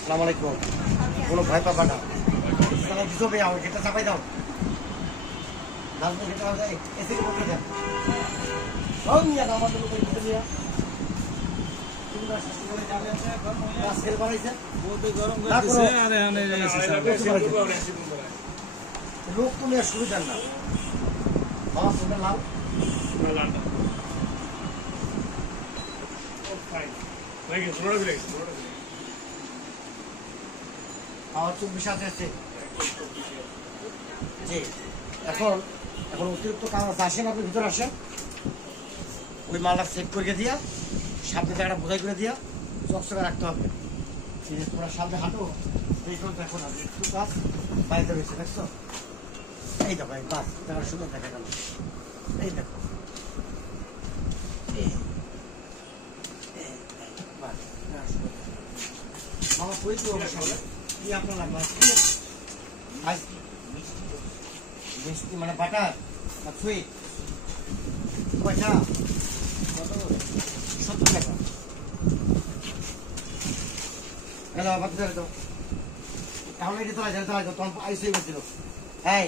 আসসালামাইকুম। কোনো ভয় পাবা না, দিছো ভাই, আমার গেটটা চাপাই দাও। এসে বলতে দেন আমাদের লোক নিয়ে লোক তো নিয়ে শুরু দেন না বাবা শুনে লাভ আমার 24 আছে। জি, এখন অতিরিক্ত কাগজ আসেন, আপনি ভিতরে আসেন, ওই মালটা সেট করে দিয়া সামনে জায়গাটা বোঝাই করে দিয়া চকচকে রাখতে হবে। তোমরা সামনে হাঁটো, দেখো না একটু কাজ বাড়িতে রয়েছে, দেখছো? এই দেখো, এই বাস দেখা সুন্দর দেখা গেল। এই দেখো, মামা কই তো কি আপনার মিষ্টি মানে বাটার আর সুইট কয়টা? 70 টাকা। তাহলে এটি তোলা যায়, তখন আইসই করছিল। হ্যাঁ